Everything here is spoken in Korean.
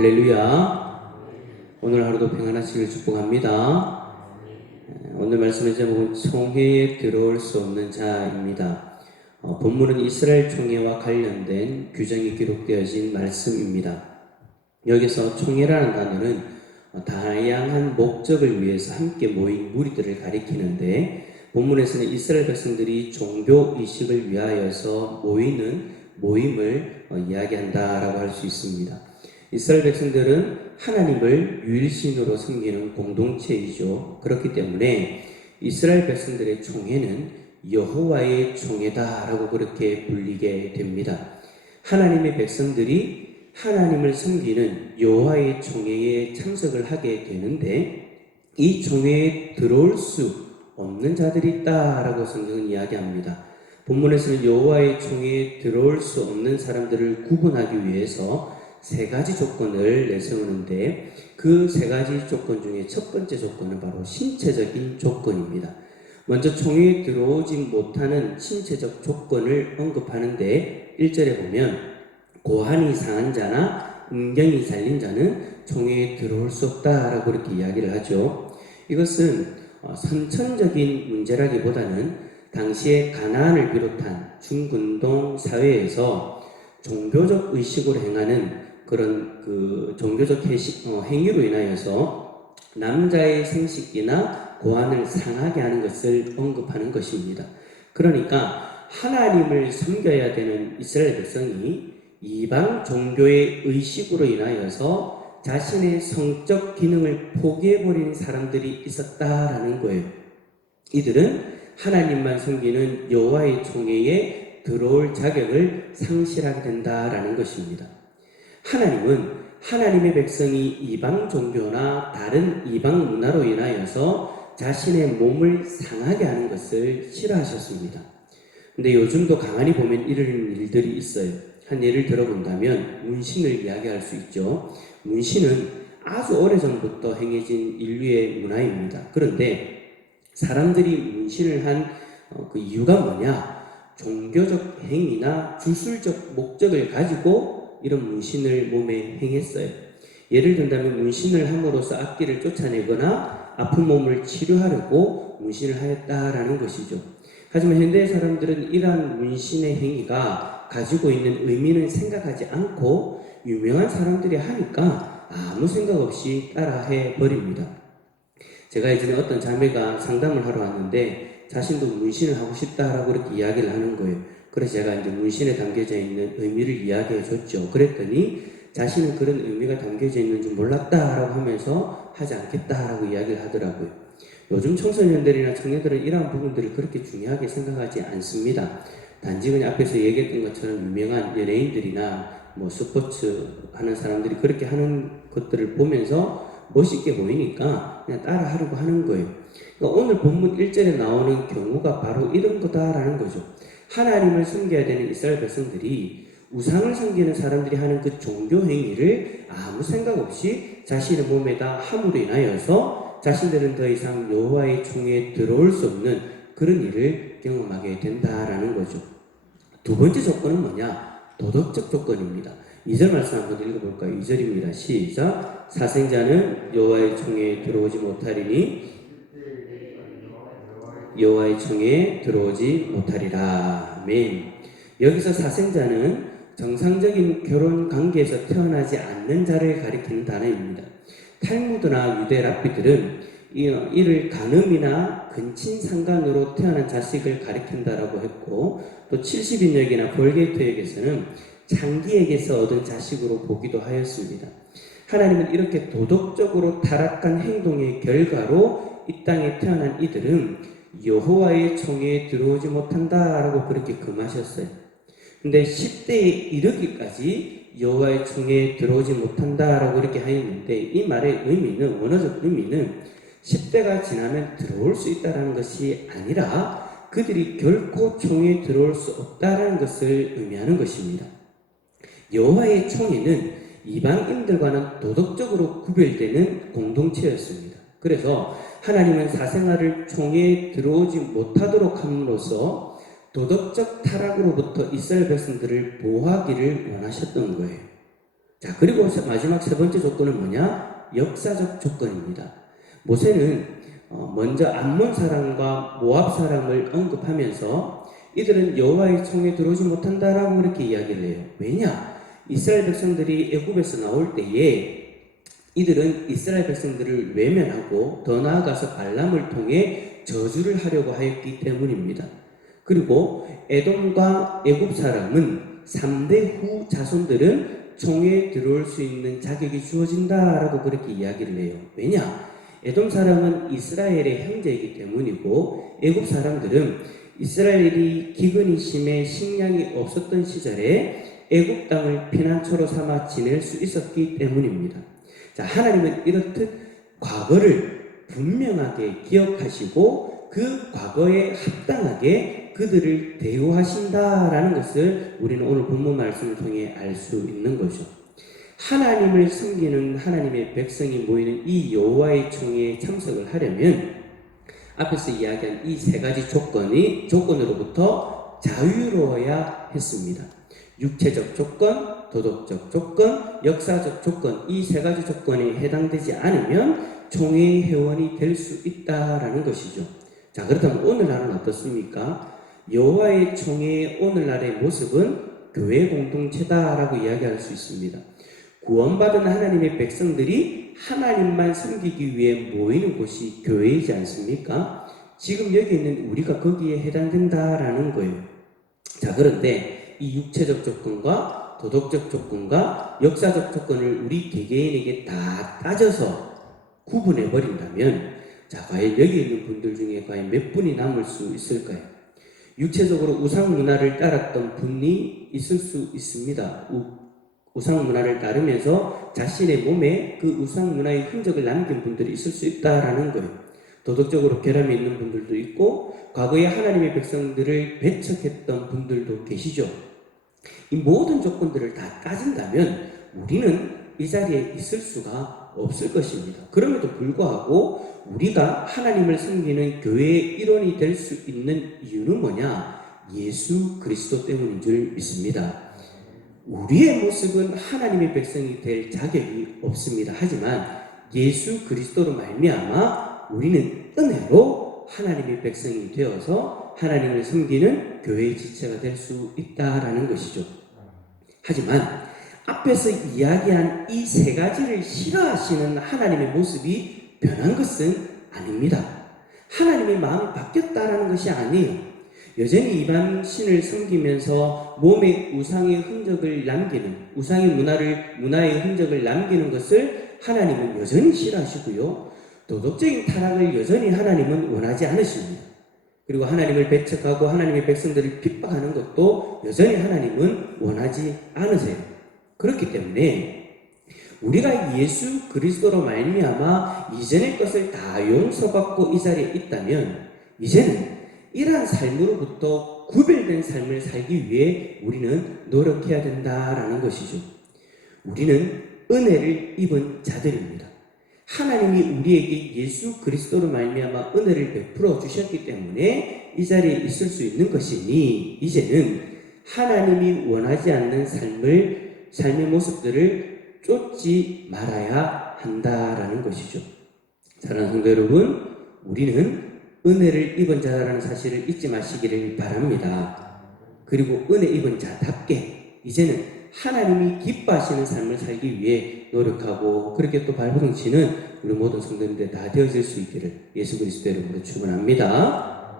할렐루야. 오늘 하루도 평안하시길 축복합니다. 오늘 말씀의 제목은 총회에 들어올 수 없는 자입니다. 본문은 이스라엘 총회와 관련된 규정이 기록되어진 말씀입니다. 여기서 총회라는 단어는 다양한 목적을 위해서 함께 모인 무리들을 가리키는데, 본문에서는 이스라엘 백성들이 종교 의식을 위하여서 모이는 모임을 이야기한다라고 할 수 있습니다. 이스라엘 백성들은 하나님을 유일신으로 섬기는 공동체이죠. 그렇기 때문에 이스라엘 백성들의 총회는 여호와의 총회다라고 그렇게 불리게 됩니다. 하나님의 백성들이 하나님을 섬기는 여호와의 총회에 참석을 하게 되는데, 이 총회에 들어올 수 없는 자들이 있다라고 성경은 이야기합니다. 본문에서는 여호와의 총회에 들어올 수 없는 사람들을 구분하기 위해서 세 가지 조건을 내세우는데, 그 세 가지 조건 중에 첫 번째 조건은 바로 신체적인 조건입니다. 먼저 총회에 들어오지 못하는 신체적 조건을 언급하는데, 1절에 보면 고환이 상한 자나 음경이 잘린 자는 총회에 들어올 수 없다라고 그렇게 이야기를 하죠. 이것은 선천적인 문제라기보다는 당시에 가나안을 비롯한 중근동 사회에서 종교적 의식으로 행하는 그런 종교적 행위로 인하여서 남자의 생식기나 고환을 상하게 하는 것을 언급하는 것입니다. 그러니까 하나님을 섬겨야 되는 이스라엘 백성이 이방 종교의 의식으로 인하여서 자신의 성적 기능을 포기해버린 사람들이 있었다라는 거예요. 이들은 하나님만 섬기는 여호와의 총회에 들어올 자격을 상실하게 된다라는 것입니다. 하나님은 하나님의 백성이 이방 종교나 다른 이방 문화로 인하여서 자신의 몸을 상하게 하는 것을 싫어하셨습니다. 근데 요즘도 가만히 보면 이런 일들이 있어요. 한 예를 들어본다면 문신을 이야기할 수 있죠. 문신은 아주 오래전부터 행해진 인류의 문화입니다. 그런데 사람들이 문신을 한 그 이유가 뭐냐? 종교적 행위나 주술적 목적을 가지고 이런 문신을 몸에 행했어요. 예를 든다면 문신을 함으로써 악귀를 쫓아내거나 아픈 몸을 치료하려고 문신을 하였다라는 것이죠. 하지만 현대 사람들은 이러한 문신의 행위가 가지고 있는 의미는 생각하지 않고 유명한 사람들이 하니까 아무 생각 없이 따라해 버립니다. 제가 예전에 어떤 자매가 상담을 하러 왔는데 자신도 문신을 하고 싶다라고 그렇게 이야기를 하는 거예요. 그래서 제가 이제 문신에 담겨져 있는 의미를 이야기해 줬죠. 그랬더니 자신은 그런 의미가 담겨져 있는 줄 몰랐다라고 하면서 하지 않겠다라고 이야기를 하더라고요. 요즘 청소년들이나 청년들은 이러한 부분들을 그렇게 중요하게 생각하지 않습니다. 단지 그냥 앞에서 얘기했던 것처럼 유명한 연예인들이나 스포츠 하는 사람들이 그렇게 하는 것들을 보면서 멋있게 보이니까 그냥 따라 하려고 하는 거예요. 그러니까 오늘 본문 1절에 나오는 경우가 바로 이런 거다라는 거죠. 하나님을 섬겨야 되는 이스라엘 백성들이 우상을 섬기는 사람들이 하는 그 종교 행위를 아무 생각 없이 자신의 몸에다 함으로 인하여서 자신들은 더 이상 여호와의 총회에 들어올 수 없는 그런 일을 경험하게 된다라는 거죠. 두 번째 조건은 뭐냐? 도덕적 조건입니다. 2절 말씀 한번 읽어볼까요? 2절입니다. 시작. 사생자는 여호와의 총회에 들어오지 못하리니 여호와의 총회에 들어오지 못하리라. 아멘. 여기서 사생자는 정상적인 결혼 관계에서 태어나지 않는 자를 가리키는 단어입니다. 탈무드나 유대 랍비들은 이를 간음이나 근친상간으로 태어난 자식을 가리킨다라고 했고, 또 70인역이나 벌게이트역에서는 장기에게서 얻은 자식으로 보기도 하였습니다. 하나님은 이렇게 도덕적으로 타락한 행동의 결과로 이 땅에 태어난 이들은 여호와의 총회에 들어오지 못한다라고 그렇게 금하셨어요. 근데 10대에 이르기까지 여호와의 총회에 들어오지 못한다라고 이렇게 하였는데, 이 말의 의미는, 원어적 의미는 10대가 지나면 들어올 수 있다는 것이 아니라 그들이 결코 총회에 들어올 수 없다는 것을 의미하는 것입니다. 여호와의 총회는 이방인들과는 도덕적으로 구별되는 공동체였습니다. 그래서 하나님은 사생아를 총회에 들어오지 못하도록 함으로써 도덕적 타락으로부터 이스라엘 백성들을 보호하기를 원하셨던 거예요. 자, 그리고 마지막 세 번째 조건은 뭐냐? 역사적 조건입니다. 모세는 먼저 암몬 사람과 모압 사람을 언급하면서 이들은 여호와의 총에 들어오지 못한다라고 그렇게 이야기를 해요. 왜냐? 이스라엘 백성들이 애굽에서 나올 때에 이들은 이스라엘 백성들을 외면하고 더 나아가서 발람을 통해 저주를 하려고 하였기 때문입니다. 그리고 에돔과 애굽 사람은 3대 후 자손들은 총에 들어올 수 있는 자격이 주어진다라고 그렇게 이야기를 해요. 왜냐? 에돔 사람은 이스라엘의 형제이기 때문이고 애굽 사람들은 이스라엘이 기근이 심해 식량이 없었던 시절에 애굽 땅을 피난처로 삼아 지낼 수 있었기 때문입니다. 자, 하나님은 이렇듯 과거를 분명하게 기억하시고 그 과거에 합당하게 그들을 대우하신다라는 것을 우리는 오늘 본문 말씀을 통해 알 수 있는 거죠. 하나님을 섬기는 하나님의 백성이 모이는 이 여호와의 총회에 참석을 하려면 앞에서 이야기한 이 세 가지 조건으로부터 자유로워야 했습니다. 육체적 조건, 도덕적 조건, 역사적 조건, 이 세 가지 조건에 해당되지 않으면 총회 회원이 될 수 있다라는 것이죠. 자, 그렇다면 오늘날은 어떻습니까? 여호와의 총회의 오늘날의 모습은 교회 공동체다라고 이야기할 수 있습니다. 구원받은 하나님의 백성들이 하나님만 섬기기 위해 모이는 곳이 교회이지 않습니까? 지금 여기 있는 우리가 거기에 해당된다라는 거예요. 자, 그런데 이 육체적 조건과 도덕적 조건과 역사적 조건을 우리 개개인에게 다 따져서 구분해 버린다면, 자, 과연 여기 있는 분들 중에 과연 몇 분이 남을 수 있을까요? 육체적으로 우상 문화를 따랐던 분이 있을 수 있습니다. 우상 문화를 따르면서 자신의 몸에 그 우상 문화의 흔적을 남긴 분들이 있을 수 있다라는 거예요. 도덕적으로 결함이 있는 분들도 있고 과거에 하나님의 백성들을 배척했던 분들도 계시죠. 이 모든 조건들을 다 따진다면 우리는 이 자리에 있을 수가 없을 것입니다. 그럼에도 불구하고 우리가 하나님을 섬기는 교회의 일원이 될 수 있는 이유는 뭐냐? 예수 그리스도 때문인 줄 믿습니다. 우리의 모습은 하나님의 백성이 될 자격이 없습니다. 하지만 예수 그리스도로 말미암아 우리는 은혜로 하나님의 백성이 되어서 하나님을 섬기는 교회의 지체가 될 수 있다라는 것이죠. 하지만 앞에서 이야기한 이 세 가지를 싫어하시는 하나님의 모습이 변한 것은 아닙니다. 하나님의 마음이 바뀌었다라는 것이 아니에요. 여전히 이방 신을 섬기면서 몸에 우상의 흔적을 남기는, 우상의 문화의 흔적을 남기는 것을 하나님은 여전히 싫어하시고요. 도덕적인 타락을 여전히 하나님은 원하지 않으십니다. 그리고 하나님을 배척하고 하나님의 백성들을 핍박하는 것도 여전히 하나님은 원하지 않으세요. 그렇기 때문에 우리가 예수 그리스도로 말미암아 이전의 것을 다 용서받고 이 자리에 있다면 이제는 이러한 삶으로부터 구별된 삶을 살기 위해 우리는 노력해야 된다라는 것이죠. 우리는 은혜를 입은 자들입니다. 하나님이 우리에게 예수 그리스도로 말미암아 은혜를 베풀어 주셨기 때문에 이 자리에 있을 수 있는 것이니 이제는 하나님이 원하지 않는 삶의 모습들을 쫓지 말아야 한다라는 것이죠. 사랑하는 성도 여러분, 우리는 은혜를 입은 자라는 사실을 잊지 마시기를 바랍니다. 그리고 은혜 입은 자답게 이제는 하나님이 기뻐하시는 삶을 살기 위해 노력하고 그렇게 또 발버둥치는 우리 모든 성도님들 다 되어질 수 있기를 예수 그리스도 이름으로 축원합니다.